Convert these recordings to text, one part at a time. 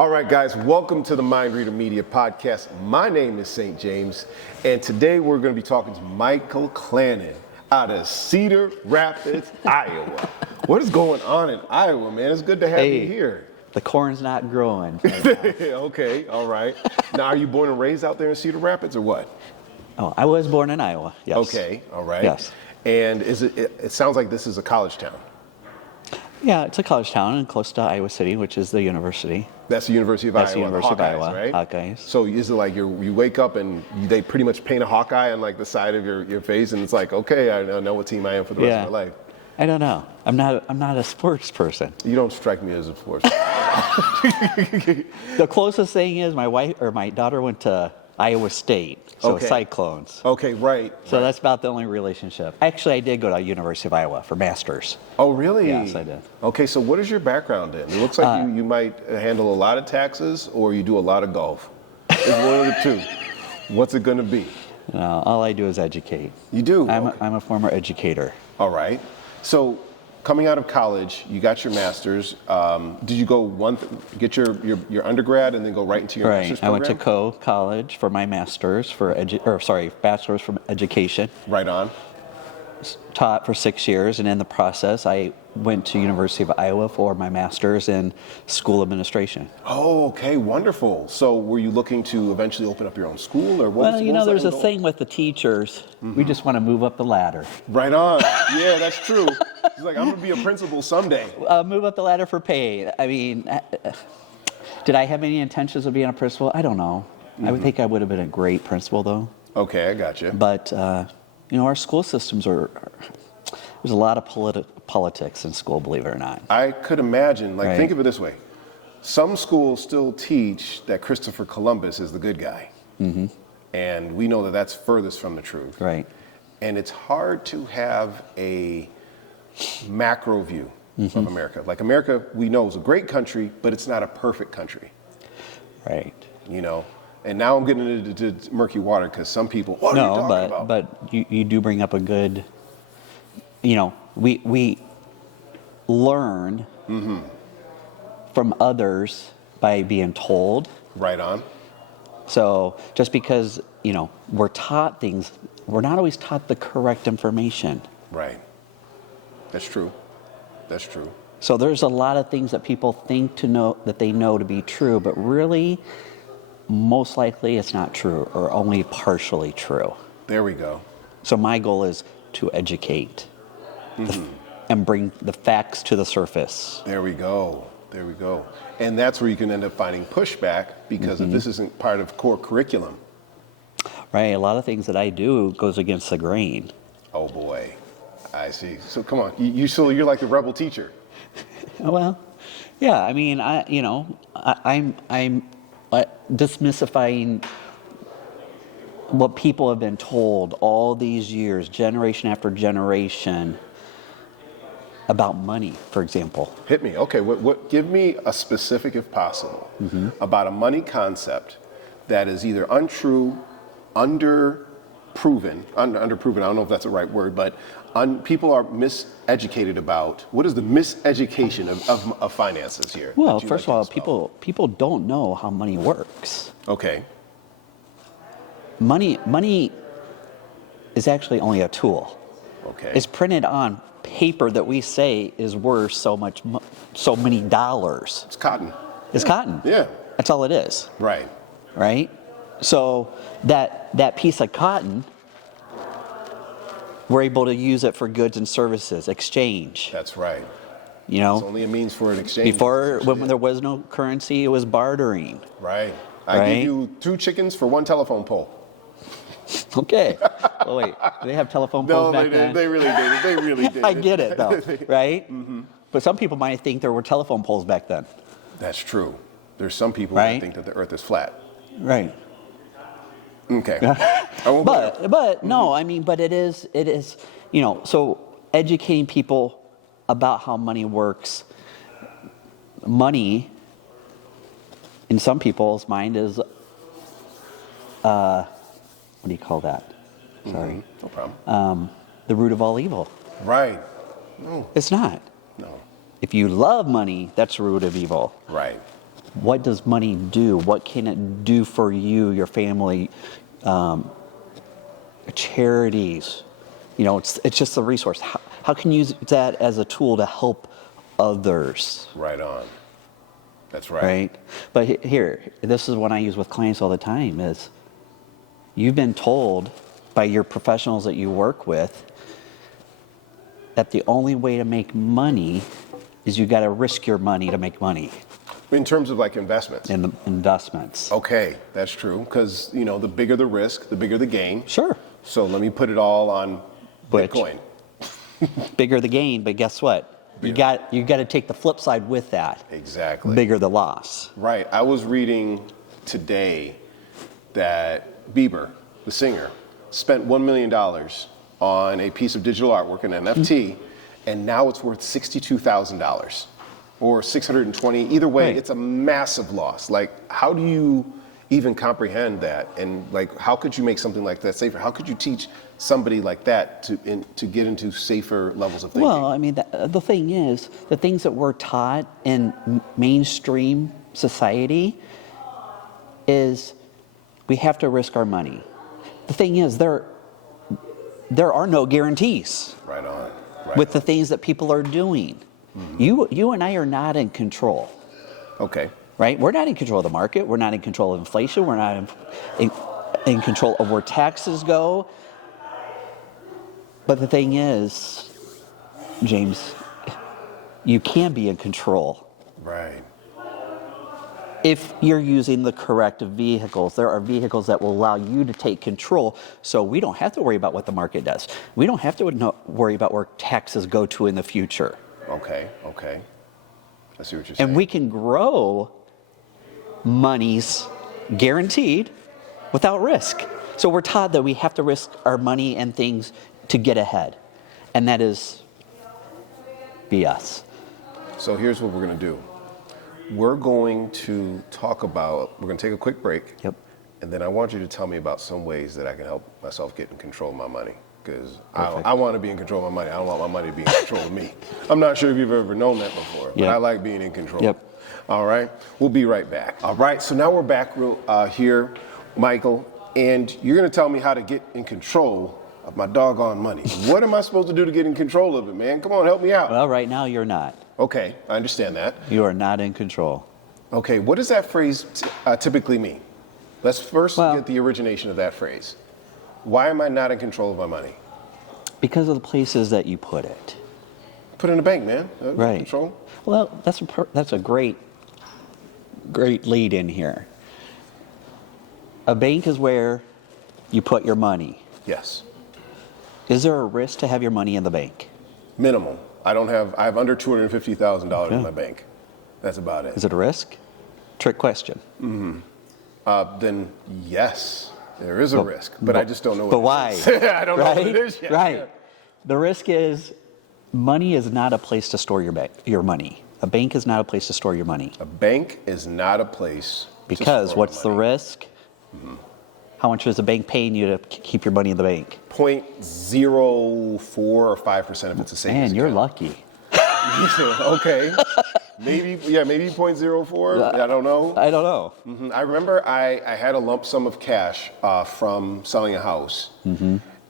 All right, guys, welcome to the Mindreader Media Podcast. My name is St. James, and today we're going to be talking to Michael Clanin out of Cedar Rapids, Iowa. What is going on in Iowa, man? It's good to have you here. The corn's not growing. Okay, all right. Now, are you born and raised out there in Cedar Rapids or what? Oh, I was born in Iowa, yes. Okay, all right. Yes. And it sounds like this is a college town. Yeah, it's a college town and close to Iowa City, which is the university. That's the University of That's Iowa. the University Hawkeyes, of Iowa, right? Hawkeyes. So is it like you wake up and they pretty much paint a Hawkeye on like the side of your face, and it's like, okay, I know what team I am for the rest of my life. I don't know. I'm not a sports person. You don't strike me as a sports person. The closest thing is my daughter went to Iowa State, so Okay. Cyclones. Okay, right. So that's about the only relationship. Actually, I did go to University of Iowa for masters. Oh, really? Yes, I did. Okay, so what is your background in? It looks like you might handle a lot of taxes or you do a lot of golf. It's one of the two. What's it going to be? All I do is educate. You do? I'm a former educator. All right. So coming out of college, you got your master's. Did you go get your undergrad and then go right into your master's program? I went to college for my master's bachelor's from education. Right on. Taught for 6 years, and in the process, I went to University of Iowa for my master's in school administration. Oh, okay, wonderful. So were you looking to eventually open up your own school, or what? Well, there's a thing with the teachers. Mm-hmm. We just want to move up the ladder. Right on. Yeah, that's true. He's like, I'm going to be a principal someday. Move up the ladder for pay. I mean, did I have any intentions of being a principal? I don't know. Mm-hmm. I would think I would have been a great principal, though. Okay, I got you. But, our school systems there's a lot of politics in school, believe it or not. I could imagine. Like, think of it this way. Some schools still teach that Christopher Columbus is the good guy. Mm-hmm. And we know that that's furthest from the truth. Right. And it's hard to have a macro view of America. Like, America, we know, is a great country, but it's not a perfect country. Right. And now I'm getting into murky water because some people, what are you talking about? But you do bring up a good, we learn from others by being told. Right on. So just because, we're taught things, we're not always taught the correct information. Right. That's true. That's true. So there's a lot of things that people think that they know to be true, but really, most likely it's not true or only partially true. There we go. So my goal is to educate and bring the facts to the surface. There we go. There we go. And that's where you can end up finding pushback because if this isn't part of core curriculum. Right. A lot of things that I do goes against the grain. Oh boy. I see. So come on. You're like the rebel teacher. Well, yeah. I mean, I'm dismissifying what people have been told all these years, generation after generation, about money, for example. Hit me. Okay, what? Give me a specific, if possible, about a money concept that is either untrue, underproven. I don't know if that's the right word, but people are miseducated about. What is the miseducation of finances here? Well, first of all, people don't know how money works. Okay. Money is actually only a tool. Okay. It's printed on paper that we say is worth so many dollars. It's cotton. It's cotton. Yeah. That's all it is. Right. Right? So that piece of cotton, we're able to use it for goods and services, exchange. That's right. It's only a means for an exchange. Before, when there was no currency, it was bartering. Right. I give you 2 chickens for 1 telephone pole. Okay. Oh, wait. Do they have telephone poles back then? No, they really did. They really did. I get it, though. Right? But some people might think there were telephone poles back then. That's true. There's some people that think that the earth is flat. Right. Okay. But no, I mean, but it is, so educating people about how money works. Money, in some people's mind, is, what do you call that? Sorry. No problem. The root of all evil. Right. No. It's not. No. If you love money, that's the root of evil. Right. what does money do? What can it do for you, your family, charities? You know, it's just a resource. How can you use that as a tool to help others? Right on. That's right. Right? But here, this is what I use with clients all the time is you've been told by your professionals that you work with that the only way to make money is you got to risk your money to make money. In terms of like investments. In the investments. Okay, that's true. Because, you know, the bigger the risk, the bigger the gain. Sure. So let me put it all on Bitcoin. Bigger the gain, but guess what? You got to take the flip side with that. Exactly. Bigger the loss. Right. I was reading today that Bieber, the singer, spent $1 million on a piece of digital artwork, an NFT, and now it's worth $62,000 or $620. Either way, Right. It's a massive loss. Like, how do you even comprehend that? And like, how could you make something like that safer? How could you teach somebody like that to get into safer levels of thinking? Well, I mean, the thing is, the things that we're taught in mainstream society is we have to risk our money. The thing is, there are no guarantees. Right on. Right with on. the things that people are doing. You and I are not in control. Okay. Right? We're not in control of the market. We're not in control of inflation. We're not in control of where taxes go. But the thing is, James, you can be in control. Right. If you're using the correct vehicles. There are vehicles that will allow you to take control, so we don't have to worry about what the market does. We don't have to worry about where taxes go to in the future. Okay. I see what you're saying. And we can grow monies guaranteed without risk. So we're taught that we have to risk our money and things to get ahead. And that is BS. So here's what we're going to do. We're going to take a quick break. Yep. And then I want you to tell me about some ways that I can help myself get in control of my money. Because Perfect. I want to be in control of my money. I don't want my money to be in control of me. I'm not sure if you've ever known that before, but Yep. I like being in control. Yep. All right. We'll be right back. All right. So now we're back here, Michael, and you're going to tell me how to get in control of my doggone money. What am I supposed to do to get in control of it, man? Come on, help me out. Well, right now you're not. Okay, I understand that. You are not in control. Okay, what does that phrase typically mean? Let's first Well- get the origination of that phrase. Why am I not in control of my money? Because of the places that you put it. Put it in a bank, man. Right. Control. Well, that's a great lead in here. A bank is where you put your money. Yes. Is there a risk to have your money in the bank? Minimal. I have under $250,000 in Yeah. my bank. That's about it. Is it a risk? Trick question. Then yes, there is a risk, but I just don't know what But it why? is. I don't know what it is yet. Right. The risk is money is not a place to store your money. A bank is not a place to store your money. A bank is not a place Because to store what's the money. risk? How much is the bank paying you to keep your money in the bank? 0.04 or 5% if it's a savings Man, you're account. lucky. Okay. maybe 0.04. I don't know. I don't know. I remember I had a lump sum of cash from selling a house.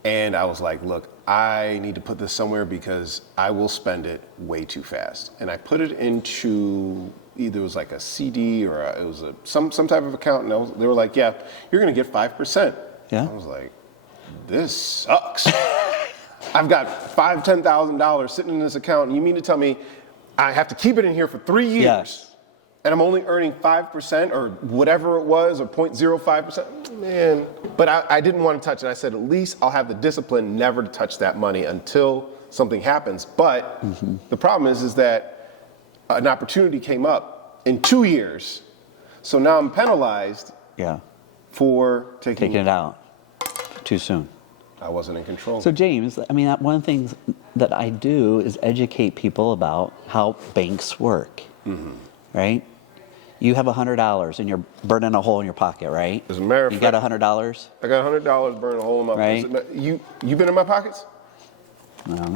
And I was like, look, I need to put this somewhere because I will spend it way too fast. And I put it into either it was like a CD or it was some type of account. And they were like, yeah, you're going to get 5%. Yeah. I was like, this sucks. I've got $10,000 sitting in this account. And you mean to tell me I have to keep it in here for 3 years? Yes. And I'm only earning 5% or whatever it was, or 0.05%, man. But I didn't want to touch it. I said, at least I'll have the discipline never to touch that money until something happens. But the problem is that an opportunity came up in 2 years. So now I'm penalized for taking it out too soon. I wasn't in control. So James, I mean, one of the things that I do is educate people about how banks work, right? You have $100 and you're burning a hole in your pocket, right? As a matter of you fact, got $100? I got $100 burning a hole in my Right. pocket. You been in my pockets? I don't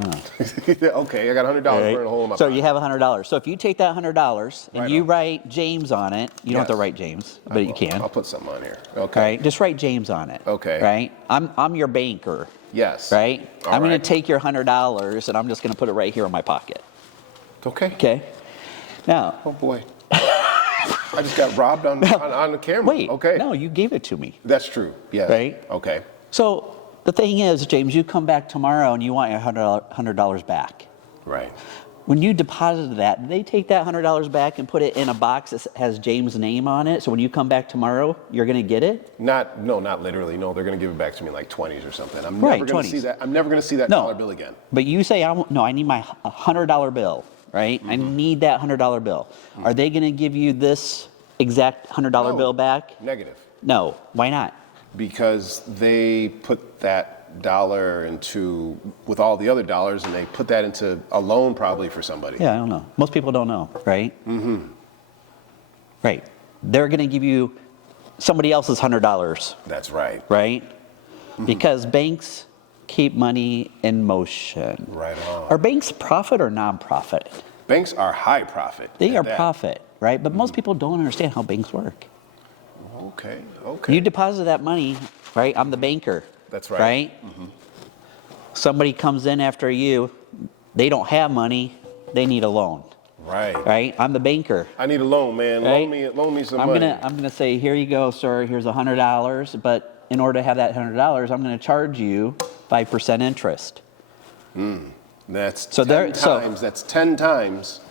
know. Okay, I got $100 burning a hole in my So pocket. you have $100. So if you take that $100 and Right you on. write James on it, you don't have to Yes. write James, but you can. I'll put something on here. Okay. Right? Just write James on it. Okay. Right? I'm your banker. Yes. Right? All I'm going right. to take your $100 and I'm just going to put it right here in my pocket. Okay. Okay? Now, Oh boy. I just got robbed on the camera. wait. Okay. No, you gave it to me. That's true. Yes. Right? Okay. So the thing is, James, you come back tomorrow and you want your $100 back. Right. When you deposited that, they take that $100 back and put it in a box that has James' name on it. So when you come back tomorrow, you're going to get it? Not literally. No, they're going to give it back to me in like 20s or something. I'm Right, never going to 20s. see that. I'm never going to see that No. dollar bill again. But you say, I need my $100 bill, right? I need that $100 bill. Are they going to give you this exact $100 No. bill back? Negative. No. Why not? Because they put that dollar into, with all the other dollars, and they put that into a loan probably for somebody. Yeah, I don't know. Most people don't know, right? Mm-hmm. Right. They're going to give you somebody else's $100, That's right. right? Because banks keep money in motion. Right on. Are banks profit or non-profit? Banks are high profit. They at are that. profit, right? But most people don't understand how banks work. Okay. Okay. You deposit that money, right? I'm the banker. That's right. Right? Somebody comes in after you, they don't have money, they need a loan, Right. right? I'm the banker. I need a loan, man. Right? Loan me some I'm money. gonna say, here you go, sir. Here's $100, but in order to have that $100, I'm gonna charge you 5% interest. That's So 10 there- so- times. That's 10 times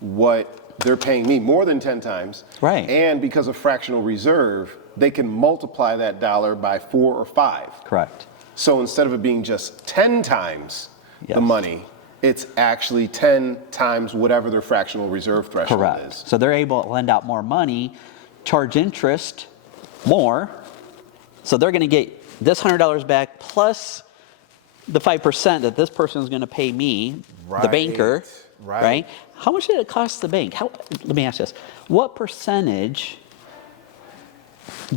what they're paying me, more than 10 times. Right. And because of fractional reserve, they can multiply that dollar by 4 or 5. Correct. So instead of it being just 10 times Yes. the money, it's actually 10 times whatever their fractional reserve threshold Correct. is. So they're able to lend out more money, charge interest more. So they're gonna get this $100 back plus the 5% that this person is gonna pay me, the Right. banker, Right. How much did it cost the bank? Let me ask this. What percentage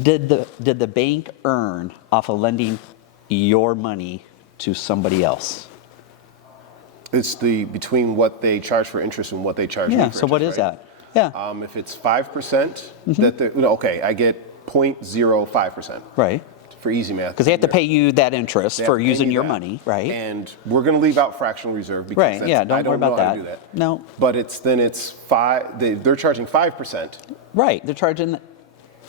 did the bank earn off of lending your money to somebody else? It's the between what they charge for interest and what they charge me Yeah, for so what is interest, that? Yeah, If it's 5%, that okay, I get 0.05%. right. For easy math. Because they have to pay you that interest They have for to pay using me your that. money, right? And we're going to leave out fractional reserve because Right, yeah, don't I don't worry know about how to that. do that. No. But it's 5. They're charging 5%. Right, they're charging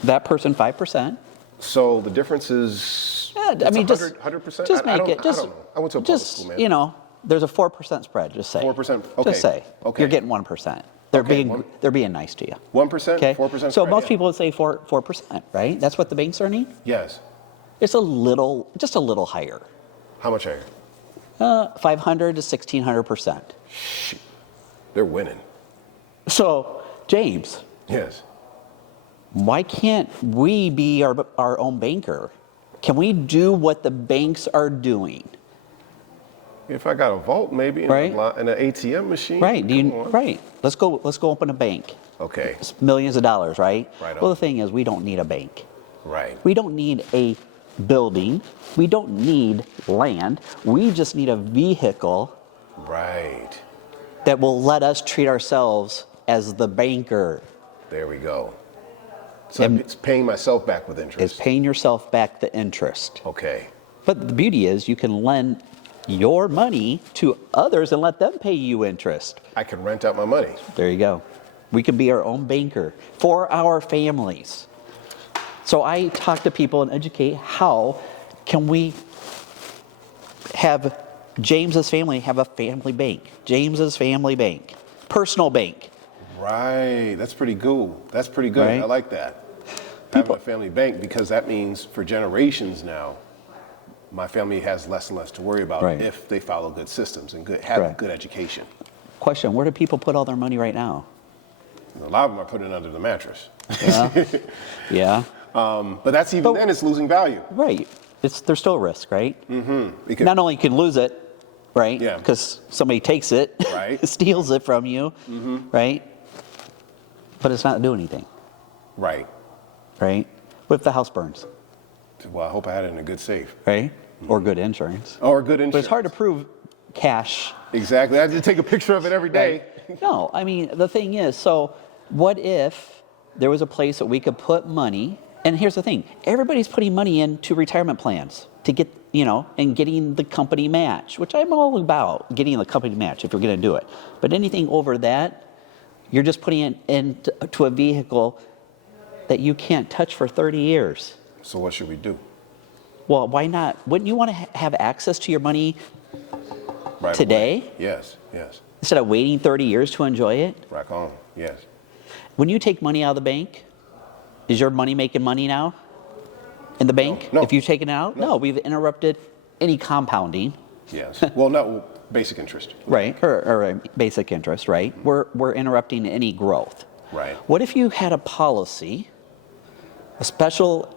that person 5%. So the difference is. Yeah, I it's mean, 100%. just I make don't, it. Just, I don't know. I went to a public just, school, man. you know, there's a 4% spread. Just say 4%, okay, Just say okay. you're getting 1%. They're Okay, they're being nice to you. 1%, Okay, 4%. so spread, most yeah. people would say 4%, right? That's what the bank's earning. Yes. It's just a little higher, How much higher? 500 to 1,600%. Shoot. They're winning. So, James, Yes. why can't we be our own banker? Can we do what the banks are doing? If I got a vault, maybe in, Right. in an ATM machine. Right? Come on. Right. Let's go open a bank. Okay. It's millions of dollars, right? Right on. Well, the thing is, we don't need a bank. Right. We don't need a building. We don't need land. We just need a vehicle Right. that will let us treat ourselves as the banker. There we go. So And- it's paying myself back with interest. Is paying yourself back the interest. Okay. But the beauty is you can lend your money to others and let them pay you interest. I can rent out my money. There you go. We can be our own banker for our families. So I talk to people and educate how can we have James's family have a family bank. James's family bank. Personal bank. Right. That's pretty cool. That's pretty good. Right? I like that. Having a family bank, because that means for generations now, my family has less and less to worry about Right. if they follow good systems and have Correct. good education. Question, where do people put all their money right now? And a lot of them are putting it under the mattress. Yeah. Yeah. But that's even then it's losing value. Right. There's still a risk, right? Because, Not only you can lose it, right? Yeah. Because somebody takes it, Right. steals it from you, right? But it's not doing anything, right. right? What if the house burns, Well, I hope I had it in a good safe. right? Or good insurance. Or good insurance. But it's hard to prove cash. Exactly. I have to take a picture of it every day. Right? No, I mean, the thing is, so what if there was a place that we could put money? And here's the thing, everybody's putting money into retirement plans to get, and getting the company match, which I'm all about, getting the company match if you're going to do it. But anything over that, you're just putting it into a vehicle that you can't touch for 30 years. So what should we do? Well, why not? Wouldn't you want to have access to your money Right today? away. Yes, yes. Instead of waiting 30 years to enjoy it? Rock on, yes. When you take money out of the bank, is your money making money now in the bank? No. If you take it out? No, we've interrupted any compounding. Yes. Well, no, basic interest. Right, or basic interest, right? We're interrupting any growth. Right. What if you had a policy, a specialized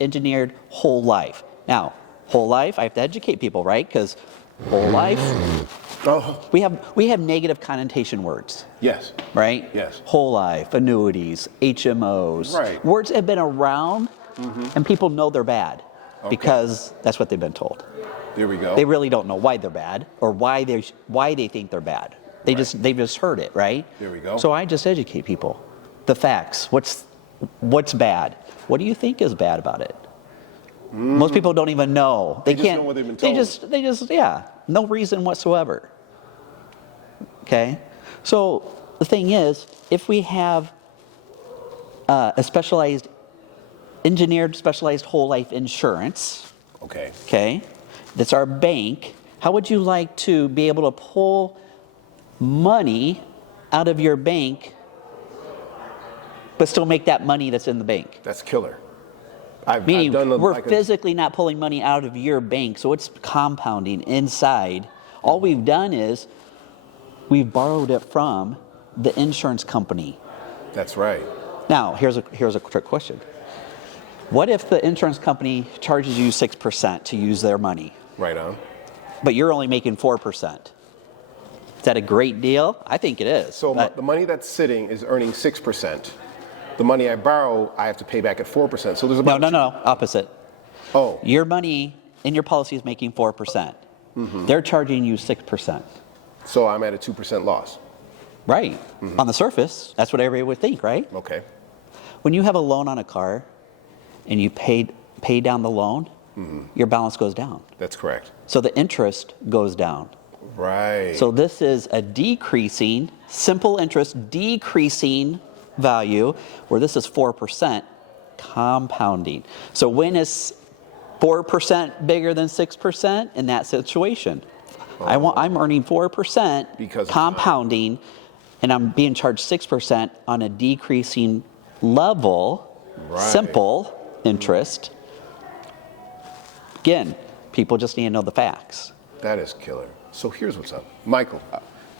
engineered whole life? Now, whole life, I have to educate people, right? Because whole life, we have negative connotation words. Yes. Right? Yes. Whole life, annuities, HMOs. Right. Words have been around, and people know they're bad because that's what they've been told. There we go. They really don't know why they're bad or why they think they're bad. They've just heard it, right? There we go. So I just educate people. The facts. What's bad? What do you think is bad about it? Most people don't even know. They just can't. know what they've been told. They just no reason whatsoever. Okay? So the thing is, if we have a engineered specialized whole life insurance, Okay. that's our bank, how would you like to be able to pull money out of your bank but still make that money that's in the bank? That's killer. I've Meaning done we're physically not pulling money out of your bank, so it's compounding inside. All we've done is we've borrowed it from the insurance company. That's right. Now, here's a trick question. What if the insurance company charges you 6% to use their money, Right on. but you're only making 4%? Is that a great deal? I think it is. So the money that's sitting is earning 6%. The money I borrow, I have to pay back at 4%. So there's about No, opposite. Oh, Your money in your policy is making 4%. They're charging you 6%. so I'm at a 2% loss. Right. On the surface, that's what everybody would think, right? Okay. When you have a loan on a car and you pay down the loan, your balance goes down. That's correct. So the interest goes down. Right. So this is a decreasing, simple interest, decreasing value, where this is 4% compounding. So when is 4% bigger than 6% in that situation? I'm earning 4% Because of compounding, and I'm being charged 6% on a decreasing level, simple interest. Again, people just need to know the facts. That is killer. So here's what's up. Michael,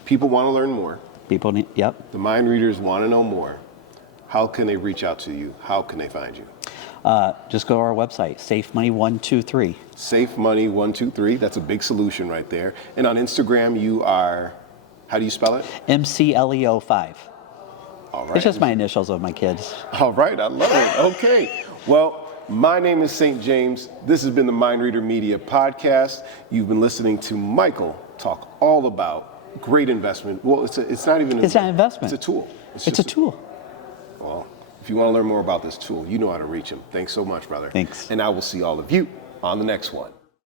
people want to learn more. People need, yep. The mind readers want to know more. How can they reach out to you? How can they find you? Just go to our website, SafeMoney123. SafeMoney123. That's a big solution right there. And on Instagram, you are, how do you spell it? MCLEO5. All right. It's just my initials of my kids. All right. I love it. Okay. Well, my name is St. James. This has been the Mindreader Media Podcast. You've been listening to Michael talk all about great investment. Well, it's not even It's not investment. It's a tool. It's a tool. Well, if you want to learn more about this tool, you know how to reach him. Thanks so much, brother. Thanks. And I will see all of you on the next one.